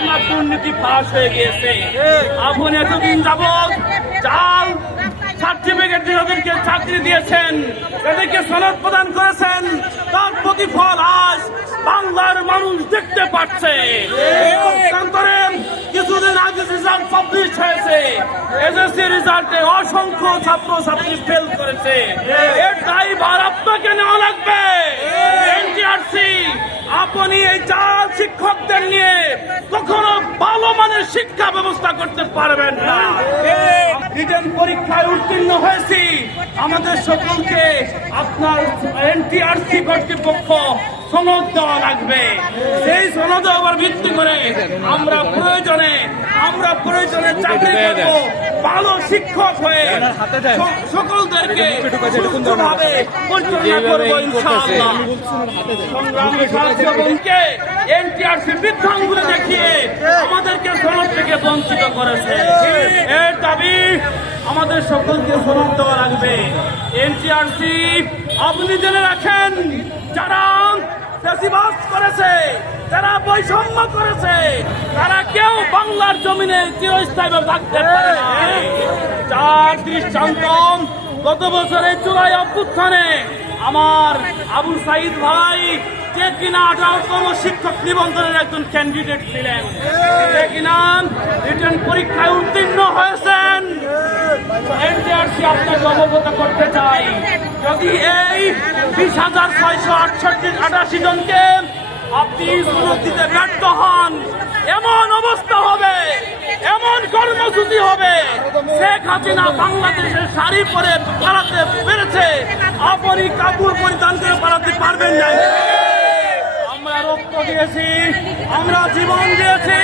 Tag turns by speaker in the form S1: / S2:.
S1: আপনার দুর্নীতি ফাঁস হয়ে গিয়েছে। আপনি এতদিন যাবৎ চাল সার্টিফিকেট দিয়ে ওদেরকে চাকরি দিয়েছেন এদেরকে সনদ প্রদান করেছেন তার প্রতিফল আজ বাংলার মানুষ দেখতে পাচ্ছে। কিছুদিন আগে রেজাল্ট পাবলিশ হয়েছে। এসএসসি রেজাল্টে অসংখ্য ছাত্র ছাত্রী ফেল করেছে। এর দায়ভার আপনাকে নেওয়া লাগবে। এনটিআরসি আপনি এই চাল শিক্ষকদের নিয়ে মানের শিক্ষা ব্যবস্থা করতে পারবেন না। রিটেন পরীক্ষায় উত্তীর্ণ হয়েছি। আমাদের সকলকে আপনার এনটিআরসি কর্তৃপক্ষ সনদ দেওয়া লাগবে। সেই সনদ আবার ভিত্তি করে আমরা প্রয়োজনে আমরা প্রয়োজনে চাকরি করব। ভালো শিক্ষক হয়ে সকলদেরকে সুস্থভাবে পরিচালনা করব ইনশাআল্লাহ। সংগ্রামী এনটিআরসি বৃদ্ধাঙ্গুলে দেখিয়ে থেকে বঞ্চিত করেছে। এর দাবি আমাদের সকলকে সনদ দেওয়া লাগবে। এনটিআরসি আপনি জেনে রাখেন, যারা চাষিবাস করেছে, যারা বৈষম্য করেছে, তারা কেউ বাংলার জমিনে চিরস্থায়ীভাবে থাকতে পারে চার দৃষ্টান্ত গত বছরের জুলাই অভ্যুত্থানে আমার আবু সাইদ ভাই, যে কিনা আঠারোতম শিক্ষক নিবন্ধনের একজন ক্যান্ডিডেট ছিলেন। যে কিনা রিটার্ন পরীক্ষায় উত্তীর্ণ হয়েছেন। আপনাকে অবগত করতে চাই। যদি এই হাজার ছয়শো আপনি সুযোগ দিতে ব্যর্থ হন, এমন অবস্থা হবে। শেখ হাসিনা বাংলাদেশের শাড়ি পরে পালাতে পেরেছে আপনি কাপড় পরিধান করে পালাতে পারবেন না। আমরা রক্ত দিয়েছি, আমরা জীবন দিয়েছি।